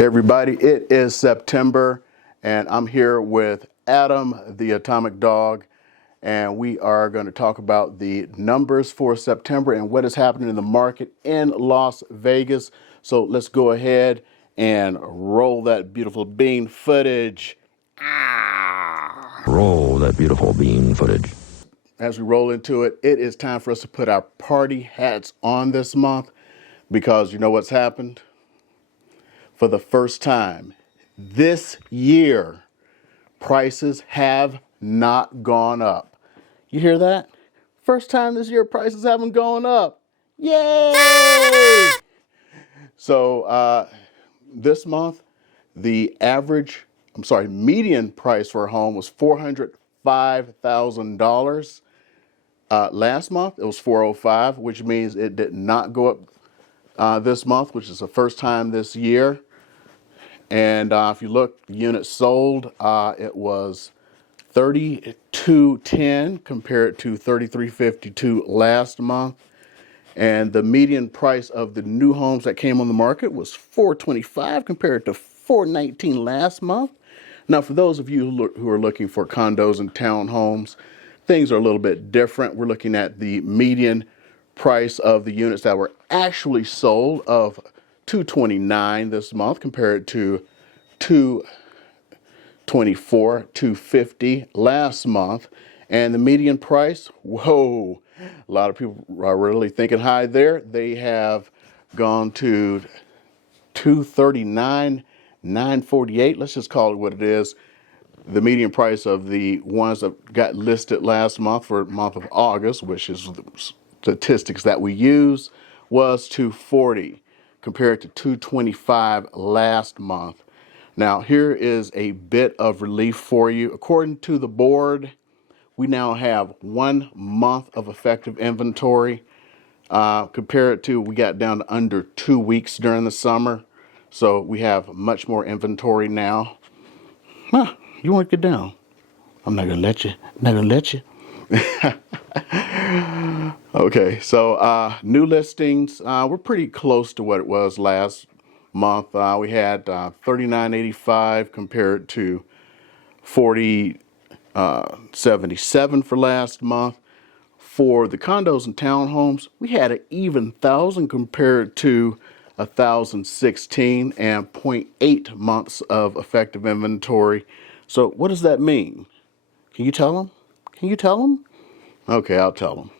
Hey everybody, it is September and I'm here with Adam, the Atomic Dog, and we are going to talk about the numbers for September and what is happening in the market in Las Vegas. So let's go ahead and roll that beautiful bean footage. Roll that beautiful bean footage. As we roll into it, it is time for us to put our party hats on this month because you know what's happened? For the first time this year, prices have not gone up. You hear that? First time this year prices haven't gone up. Yay! So this month, the median price for a home was $405,000. Last month, it was $405,000, which means it did not go up this month, which is the first time this year. And if you look, units sold, it was 3210 compared to 3352 last month. And the median price of the new homes that came on the market was 425 compared to 419 last month. Now, for those of you who are looking for condos and townhomes, things are a little bit different. We're looking at the median price of the units that were actually sold of 229 this month compared to 224, 250 last month. And the median price, whoa, a lot of people are really thinking high there. They have gone to 239, 948. Let's just call it what it is. The median price of the ones that got listed last month for the month of August, which is the statistics that we use, was 240 compared to 225 last month. Now, here is a bit of relief for you. According to the board, we now have 1 month of effective inventory. Compared to, we got down to under 2 weeks during the summer. So we have much more inventory now. Huh, you want to get down? I'm not going to let you. Not going to let you. Okay, so new listings, we're pretty close to what it was last month. We had 3985 compared to 4077 for last month. For the condos and townhomes, we had an even 1,000 compared to 1,016 and 0.8 months of effective inventory. So what does that mean? Can you tell them? Can you tell them? Okay, I'll tell them.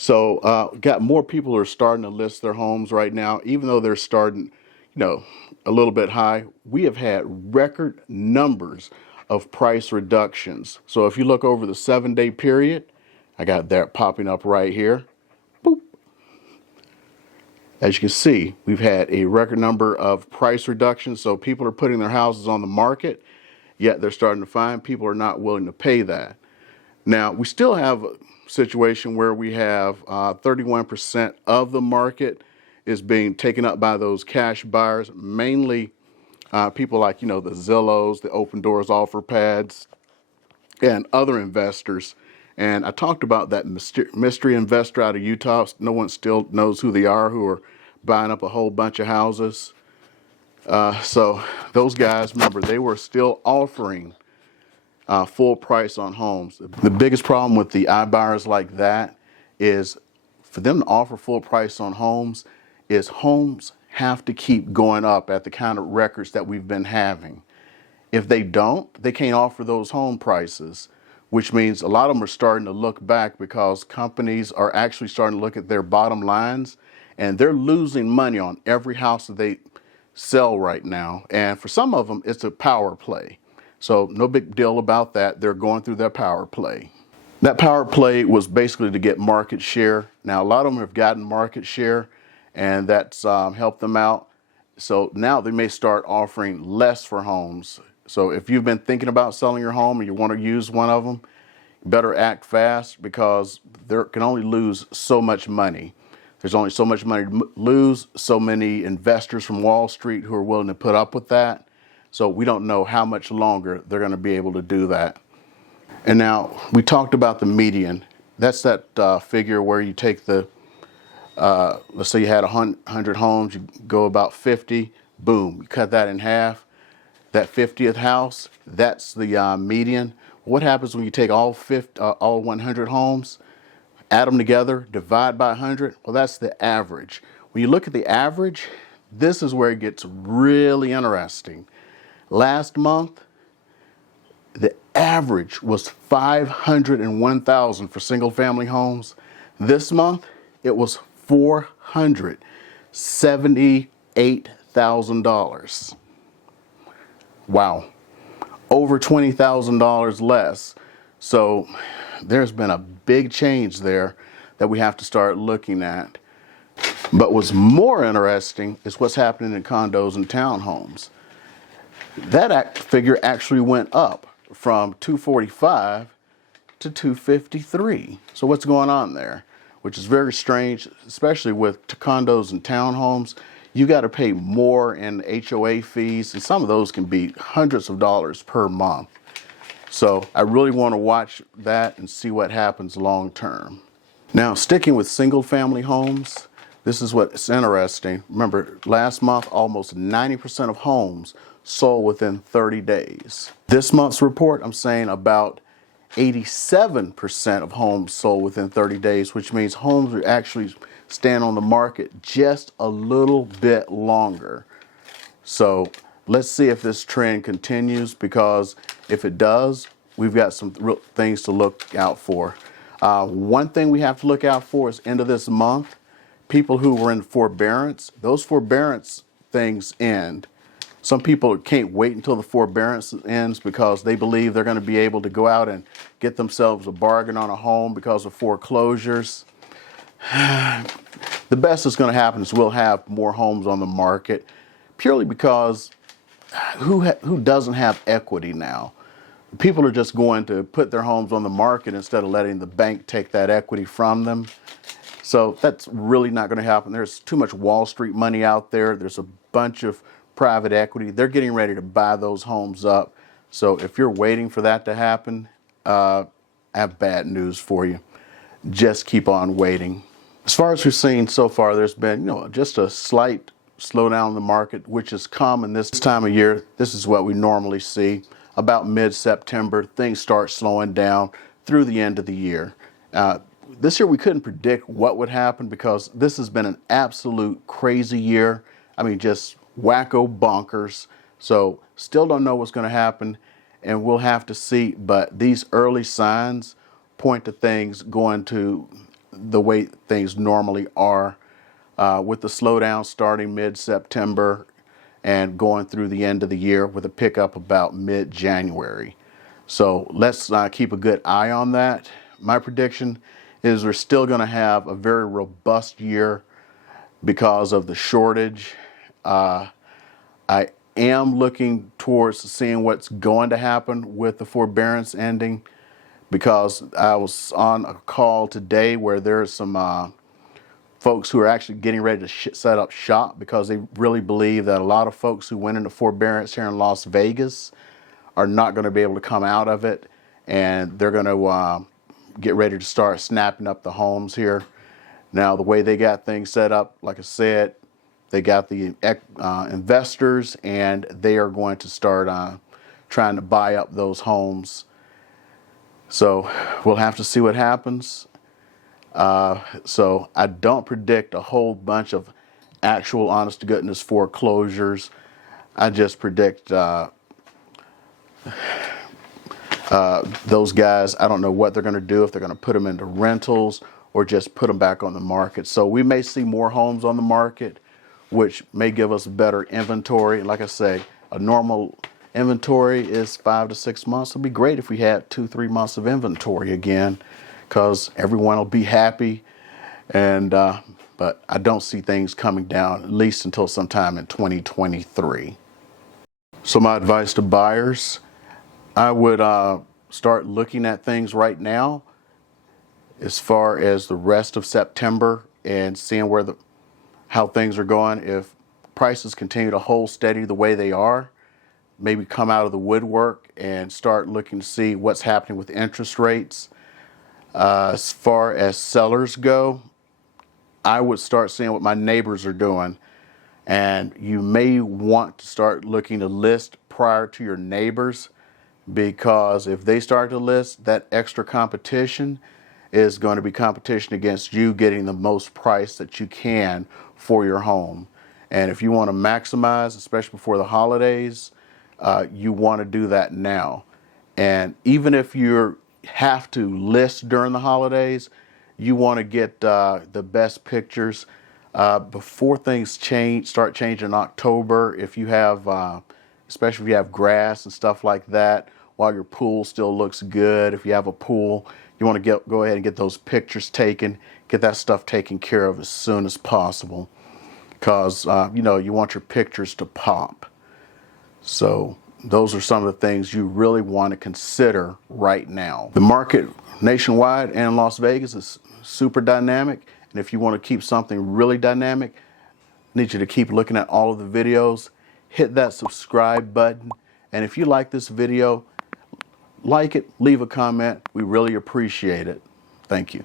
So got more people who are starting to list their homes right now, even though they're starting, a little bit high. We have had record numbers of price reductions. So if you look over the 7-day period, I got that popping up right here. Boop. As you can see, we've had a record number of price reductions. So people are putting their houses on the market, yet they're starting to find people are not willing to pay that. Now, we still have a situation where we have 31% of the market is being taken up by those cash buyers, mainly people like, the Zillows, the Open Doors offer pads, and other investors. And I talked about that mystery investor out of Utah. No one still knows who they are, who are buying up a whole bunch of houses. So those guys, remember, they were still offering full price on homes. The biggest problem with the iBuyers like that is for them to offer full price on homes is homes have to keep going up at the kind of records that we've been having. If they don't, they can't offer those home prices, which means a lot of them are starting to look back because companies are actually starting to look at their bottom lines and they're losing money on every house that they sell right now. And for some of them, it's a power play. So no big deal about that. They're going through their power play. That power play was basically to get market share. Now, a lot of them have gotten market share and that's helped them out. So now they may start offering less for homes. So if you've been thinking about selling your home and you want to use one of them, you better act fast because they can only lose so much money. There's only so much money to lose, so many investors from Wall Street who are willing to put up with that. So we don't know how much longer they're going to be able to do that. And now we talked about the median. That's that figure where you take the, let's say you had 100 homes, you go about 50. boom, you cut that in half. That 50th house, that's the median. What happens when you take all 100 homes, add them together, divide by 100? Well, that's the average. When you look at the average, this is where it gets really interesting. Last month, the average was 501,000 for single family homes. This month, it was $478,000. Wow. Over $20,000 less. So there's been a big change there that we have to start looking at. But what's more interesting is what's happening in condos and townhomes. That figure actually went up from 245 to 253. So what's going on there? Which is very strange, especially with condos and townhomes. You got to pay more in HOA fees, and some of those can be hundreds of dollars per month. So I really want to watch that and see what happens long term. Now, sticking with single family homes, this is what's interesting. Remember, last month, almost 90% of homes sold within 30 days. This month's report, I'm saying about 87% of homes sold within 30 days, which means homes are actually staying on the market just a little bit longer. So let's see if this trend continues, because if it does, we've got some real things to look out for. One thing we have to look out for is end of this month, people who were in forbearance, those forbearance things end. Some people can't wait until the forbearance ends because they believe they're going to be able to go out and get themselves a bargain on a home because of foreclosures. The best that's going to happen is we'll have more homes on the market, purely because who doesn't have equity now? People are just going to put their homes on the market instead of letting the bank take that equity from them. So that's really not going to happen. There's too much Wall Street money out there. There's a bunch of private equity. They're getting ready to buy those homes up. So if you're waiting for that to happen, I have bad news for you. Just keep on waiting. As far as we've seen so far, there's been, just a slight slowdown in the market, which is common this time of year. This is what we normally see. About mid-September, things start slowing down through the end of the year. This year we couldn't predict what would happen because this has been an absolute crazy year. I mean, just wacko bonkers. So still don't know what's going to happen, and we'll have to see. But these early signs point to things going to the way things normally are, with the slowdown starting mid-September and going through the end of the year with a pickup about mid-January. So let's keep a good eye on that. My prediction is we're still going to have a very robust year because of the shortage. I am looking towards seeing what's going to happen with the forbearance ending, because I was on a call today where there's some folks who are actually getting ready to set up shop because they really believe that a lot of folks who went into forbearance here in Las Vegas are not going to be able to come out of it, and they're going to get ready to start snapping up the homes here. Now, the way they got things set up, like I said, they got the investors, and they are going to start trying to buy up those homes. So we'll have to see what happens. So I don't predict a whole bunch of actual honest to goodness foreclosures. I just predict those guys, I don't know what they're going to do, if they're going to put them into rentals or just put them back on the market. So we may see more homes on the market, which may give us better inventory. Like I say, a normal inventory is 5 to 6 months. It'd be great if we had 2-3 months of inventory again, because everyone will be happy. And but I don't see things coming down, at least until sometime in 2023. So my advice to buyers, I would start looking at things right now as far as the rest of September and seeing how things are going. If prices continue to hold steady the way they are, maybe come out of the woodwork and start looking to see what's happening with interest rates. As far as sellers go, I would start seeing what my neighbors are doing And you may want to start looking to list prior to your neighbors, because if they start to list, that extra competition is going to be competition against you getting the most price that you can for your home. And if you want to maximize, especially before the holidays, you want to do that now. And even if you have to list during the holidays, you want to get the best pictures before things start changing in October. If you have, especially if you have grass and stuff like that, while your pool still looks good. If you have a pool, you want to go ahead and get those pictures taken, get that stuff taken care of as soon as possible, because you want your pictures to pop. So those are some of the things you really want to consider right now. The market nationwide and Las Vegas is super dynamic, and if you want to keep something really dynamic, I need you to keep looking at all of the videos. Hit that subscribe button, and if you like this video, like it, leave a comment. We really appreciate it. Thank you.